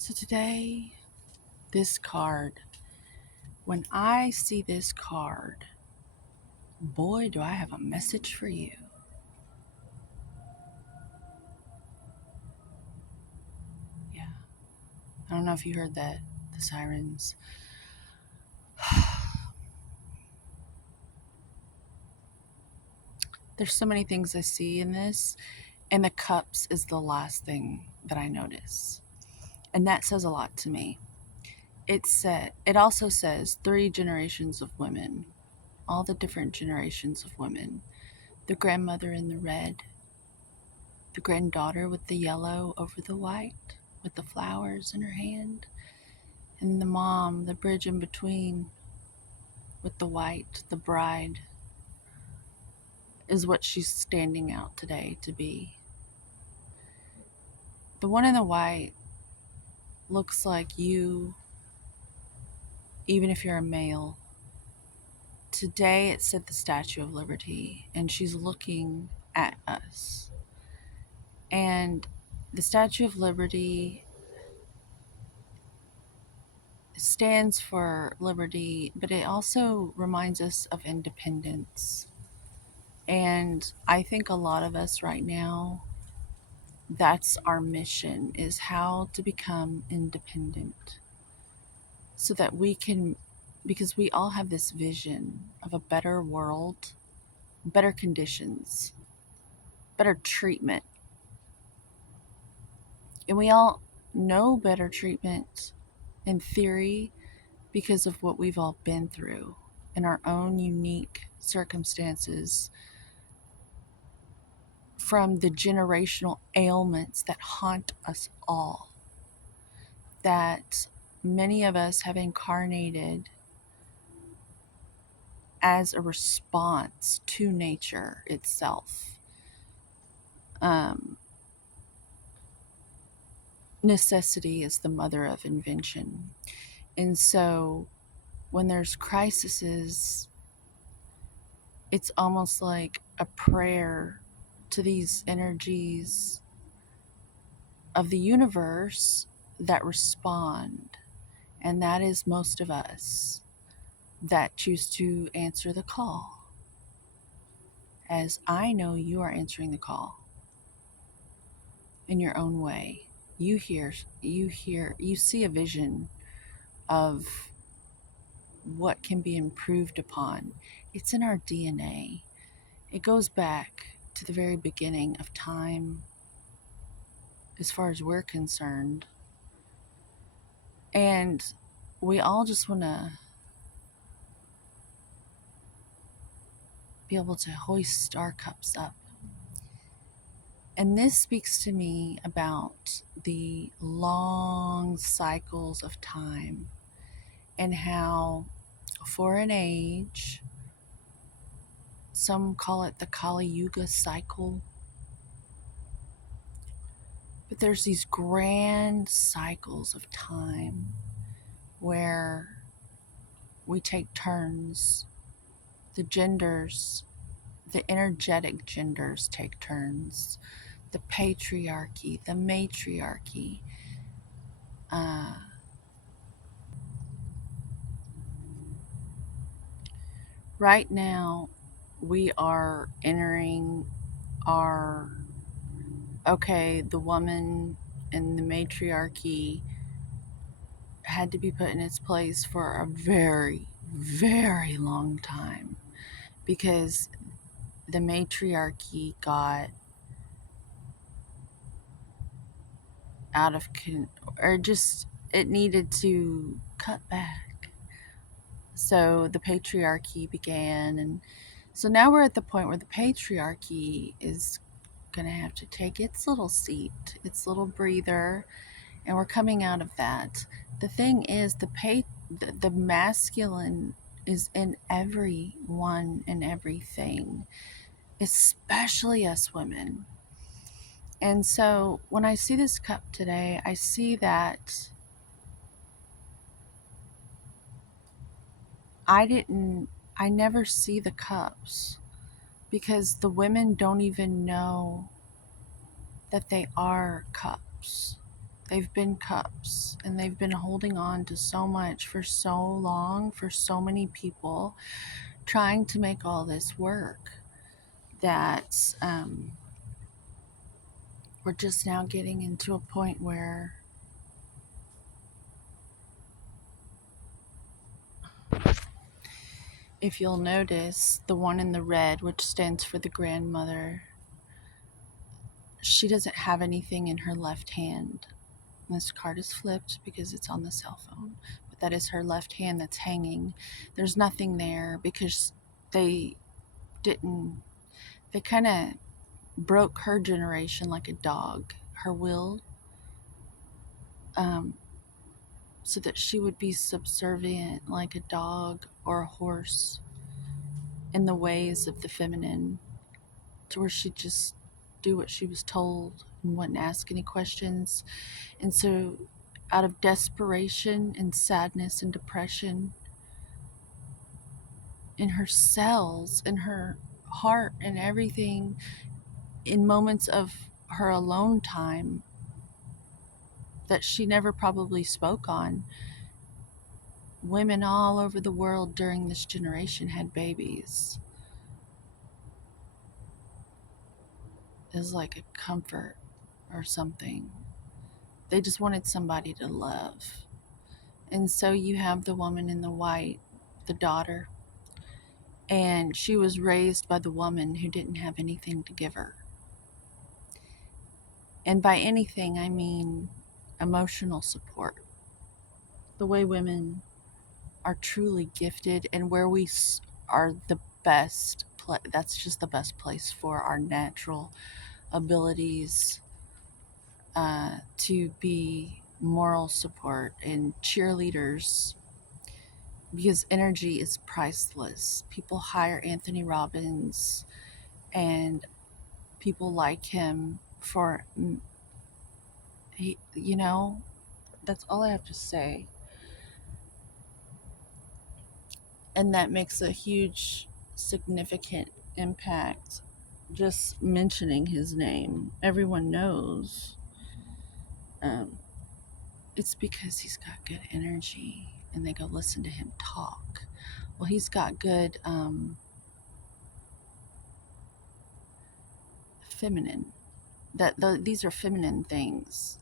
So today, this card, when I see this card, boy, do I have a message for you. Yeah. I don't know if you heard that, the sirens. There's so many things I see in this, and the cups is the last thing that I notice. And that says a lot to me. It also says 3 generations of women, all the different generations of women. The grandmother in the red, the granddaughter with the yellow over the white, with the flowers in her hand, and the mom, the bridge in between with the white, the bride, is what she's standing out today to be. The one in the white looks like you, even if you're a male. Today it said the Statue of Liberty, and she's looking at us. And the Statue of Liberty stands for liberty, but it also reminds us of independence. And I think a lot of us right now, that's our mission, is how to become independent so that we can, because we all have this vision of a better world, better conditions, better treatment. And we all know better treatment in theory because of what we've all been through in our own unique circumstances, from the generational ailments that haunt us all, that many of us have incarnated as a response to nature itself. Necessity is the mother of invention. And so when there's crises, it's almost like a prayer to these energies of the universe that respond. And that is most of us that choose to answer the call. As I know you are answering the call in your own way. You see a vision of what can be improved upon. It's in our DNA. It goes back to the very beginning of time, as far as we're concerned. And we all just want to be able to hoist our cups up. And this speaks to me about the long cycles of time and how, for an age, some call it the Kali Yuga cycle, but there's these grand cycles of time where we take turns. The genders, the energetic genders take turns. The patriarchy, the matriarchy. Right now, we are entering the woman and the matriarchy had to be put in its place for a very, very long time, because the matriarchy got out of it needed to cut back. So the patriarchy began, and so now we're at the point where the patriarchy is going to have to take its little seat, its little breather, and we're coming out of that. The thing is, the masculine is in everyone and everything, especially us women. And so when I see this cup today, I see that I never see the cups, because the women don't even know that they are cups. They've been cups. and they've been holding on to so much for so long, for so many people, trying to make all this work, that we're just now getting into a point where if you'll notice, the one in the red, which stands for the grandmother, she doesn't have anything in her left hand. This card is flipped because it's on the cell phone, but that is her left hand that's hanging. There's nothing there because they didn't, they kind of broke her generation like a dog, her will, um, so that she would be subservient like a dog or a horse in the ways of the feminine, to where she'd just do what she was told and wouldn't ask any questions. And so, out of desperation and sadness and depression, in her cells, in her heart, and everything, in moments of her alone time that she never probably spoke on, women all over the world during this generation had babies. It was like a comfort or something. They just wanted somebody to love. And so you have the woman in the white, the daughter, and she was raised by the woman who didn't have anything to give her. And by anything, I mean emotional support. The way women are truly gifted, and where we are the best, that's just the best place for our natural abilities to be moral support and cheerleaders, because energy is priceless. People hire Anthony Robbins and people like him for, you know, that's all I have to say. And that makes a huge, significant impact. Just mentioning his name, everyone knows. Um, it's because he's got good energy and they go listen to him talk. Well, he's got good feminine, these are feminine things.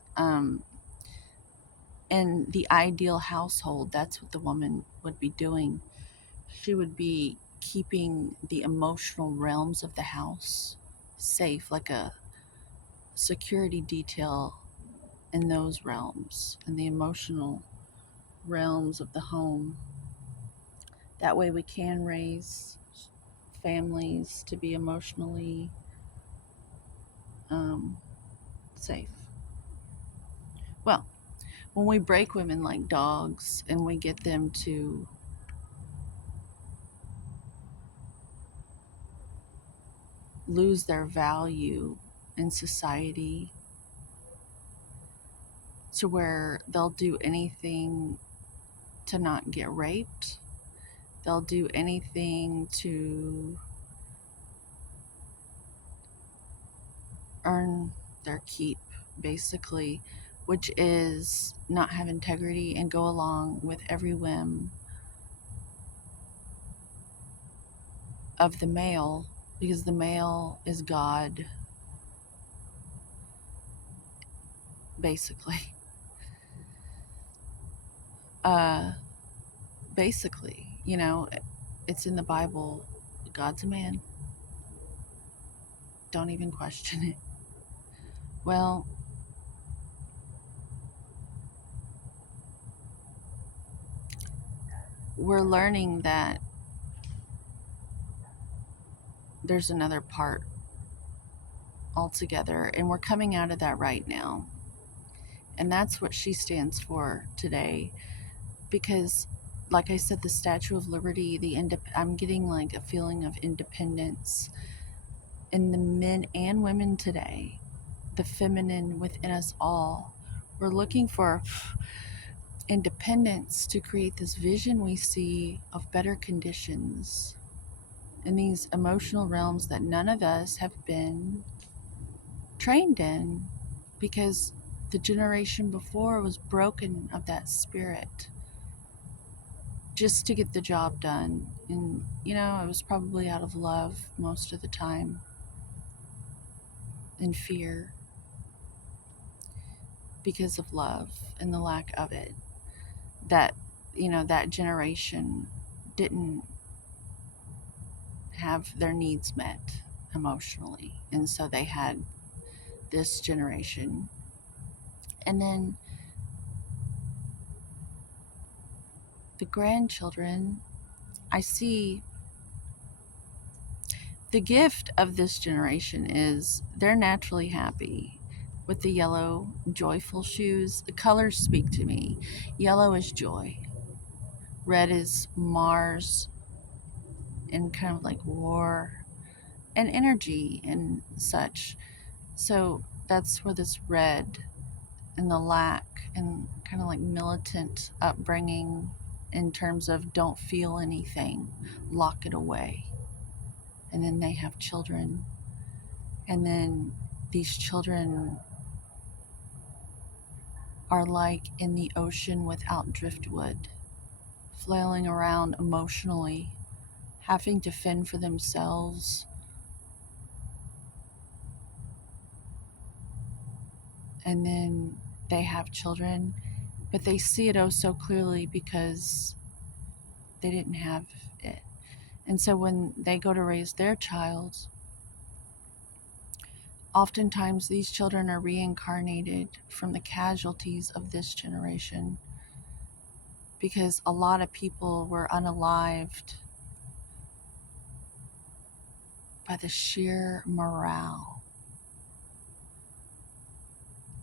In the ideal household, that's what the woman would be doing. She would be keeping the emotional realms of the house safe, like a security detail in those realms, in the emotional realms of the home. That way we can raise families to be emotionally safe. Well, when we break women like dogs and we get them to lose their value in society, to where they'll do anything to not get raped, they'll do anything to earn their keep, basically, which is not have integrity and go along with every whim of the male, because the male is God, basically. Uh, basically, it's in the Bible. God's a man. Don't even question it. Well, we're learning that there's another part altogether, and we're coming out of that right now. And that's what she stands for today, because like I said, the Statue of Liberty, I'm getting like a feeling of independence in the men and women today, the feminine within us all. We're looking for independence to create this vision we see of better conditions in these emotional realms that none of us have been trained in, because the generation before was broken of that spirit just to get the job done. And, it was probably out of love most of the time and fear because of love and the lack of it. That, that generation didn't have their needs met emotionally. And so they had this generation. And then the grandchildren, I see the gift of this generation is they're naturally happy with the yellow, joyful shoes. The colors speak to me. Yellow is joy, red is Mars and kind of like war and energy and such. So that's where this red and the lack and kind of like militant upbringing in terms of don't feel anything, lock it away. And then they have children. And then these children are like in the ocean without driftwood, flailing around emotionally, having to fend for themselves. And then they have children, but they see it oh so clearly because they didn't have it. And so when they go to raise their child, oftentimes these children are reincarnated from the casualties of this generation because a lot of people were unalived by the sheer morale,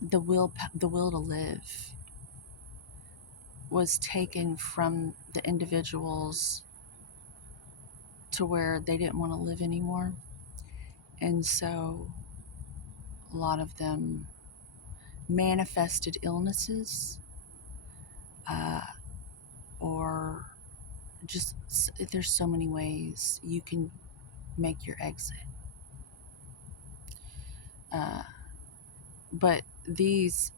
the will to live was taken from the individuals to where they didn't want to live anymore. And so a lot of them manifested illnesses, uh, or just there's so many ways you can make your exit. Uh, but these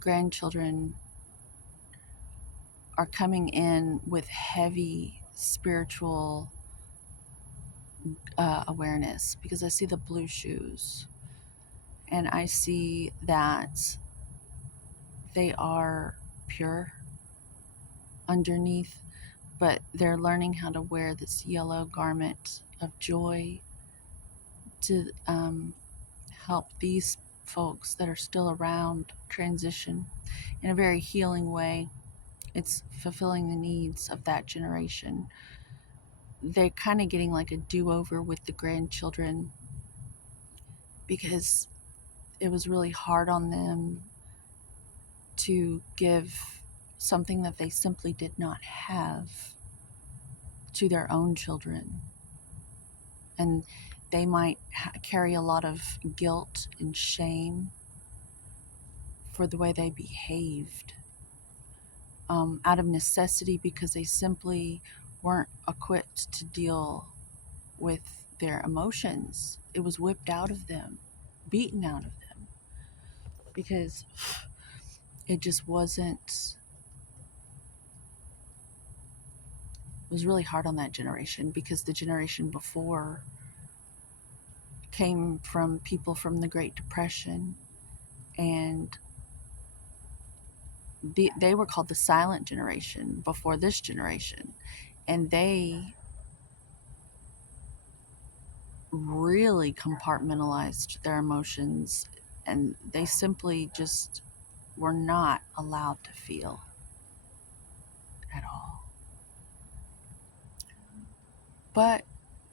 grandchildren are coming in with heavy spiritual awareness because I see the blue shoes and I see that they are pure underneath, but they're learning how to wear this yellow garment of joy to help these folks that are still around transition in a very healing way. It's fulfilling the needs of that generation. They're kind of getting like a do-over with the grandchildren because it was really hard on them to give something that they simply did not have to their own children. And they might carry a lot of guilt and shame for the way they behaved out of necessity because they simply weren't equipped to deal with their emotions. It was whipped out of them, beaten out of them, because it just wasn't, it was really hard on that generation because the generation before came from people from the Great Depression, and they were called the silent generation before this generation, and they really compartmentalized their emotions, and they simply just were not allowed to feel at all. But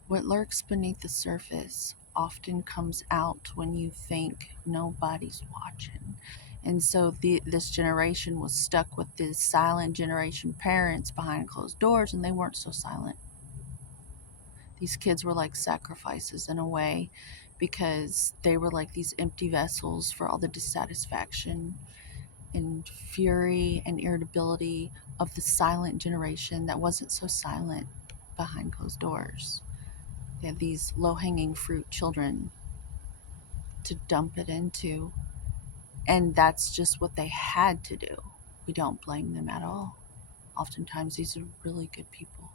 what lurks beneath the surface often comes out when you think nobody's watching. And so this generation was stuck with the silent generation parents behind closed doors, and they weren't so silent. These kids were like sacrifices in a way because they were like these empty vessels for all the dissatisfaction and fury and irritability of the silent generation that wasn't so silent behind closed doors. They had these low-hanging fruit children to dump it into. And that's just what they had to do. We don't blame them at all. Oftentimes, these are really good people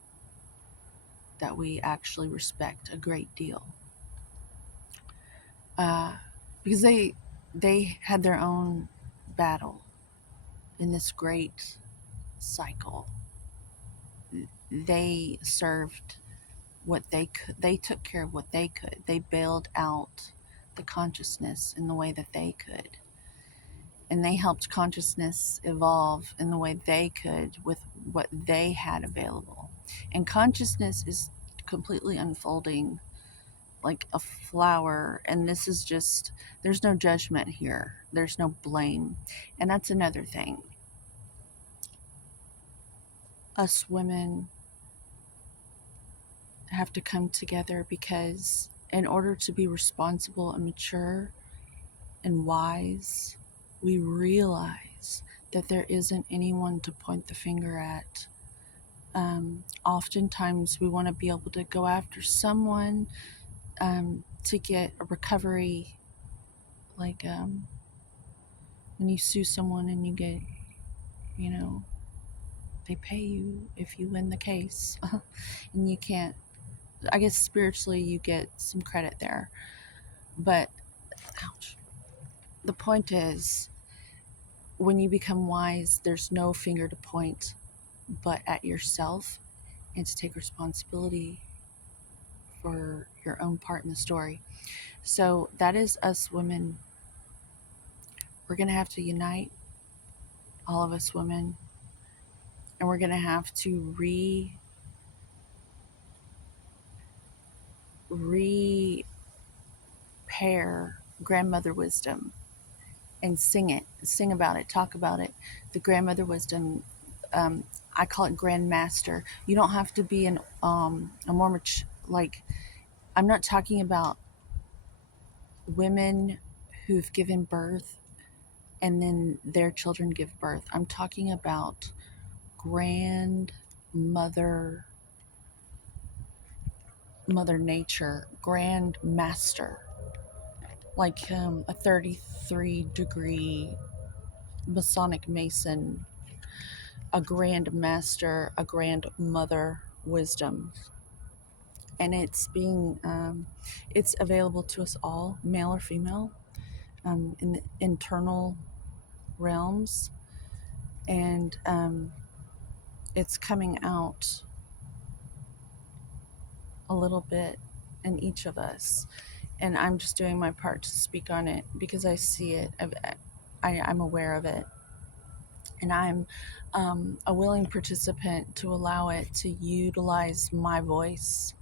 that we actually respect a great deal, uh, because they had their own battle in this great cycle. They served what they could. They took care of what they could. They bailed out the consciousness in the way that they could, and they helped consciousness evolve in the way they could with what they had available. And consciousness is completely unfolding like a flower, and this is just, there's no judgment here, there's no blame. And that's another thing. Us women have to come together, because in order to be responsible and mature and wise, we realize that there isn't anyone to point the finger at. Oftentimes we want to be able to go after someone, to get a recovery, like when you sue someone and you get, you know, they pay you if you win the case. And you can't, I guess spiritually you get some credit there. But, ouch. The point is, when you become wise, there's no finger to point but at yourself, and to take responsibility for your own part in the story. So that is us women. We're going to have to unite, all of us women, and we're going to have to repair grandmother wisdom, and sing about it, talk about it. The grandmother wisdom, I call it grandmaster. You don't have to be a more mature, like, I'm not talking about women who've given birth and then their children give birth. I'm talking about grandmother, mother nature, grandmaster, like a 33-degree Masonic Mason, a grand master, a grandmother wisdom. And it's available to us all, male or female, in the internal realms. And it's coming out a little bit in each of us. And I'm just doing my part to speak on it, because I see it, I'm aware of it. And I'm a willing participant to allow it to utilize my voice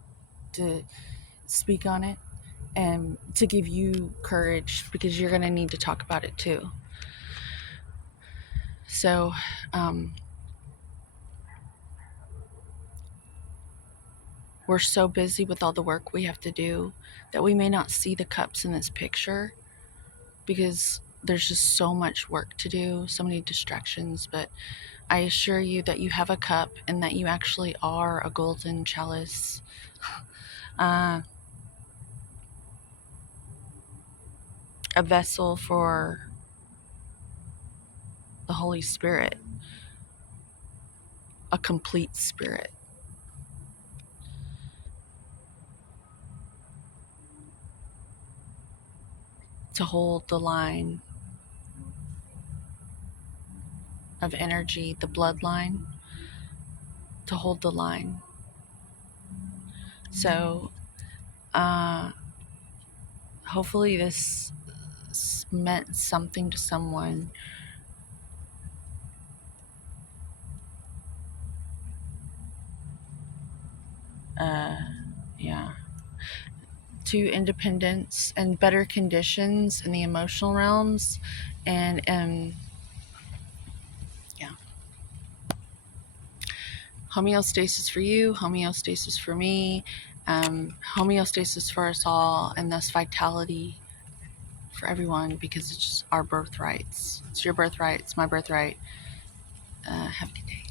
to speak on it, and to give you courage, because you're going to need to talk about it too. So we're so busy with all the work we have to do that we may not see the cups in this picture, because there's just so much work to do, so many distractions. But I assure you that you have a cup, and that you actually are a golden chalice. A vessel for the Holy Spirit, a complete spirit, to hold the line of energy, the bloodline, to hold the line. So hopefully this meant something to someone. Yeah. To independence and better conditions in the emotional realms. And yeah. Homeostasis for you, homeostasis for me, homeostasis for us all, and thus vitality for everyone, because it's just our birthrights. It's your birthright, it's my birthright. Have a good day.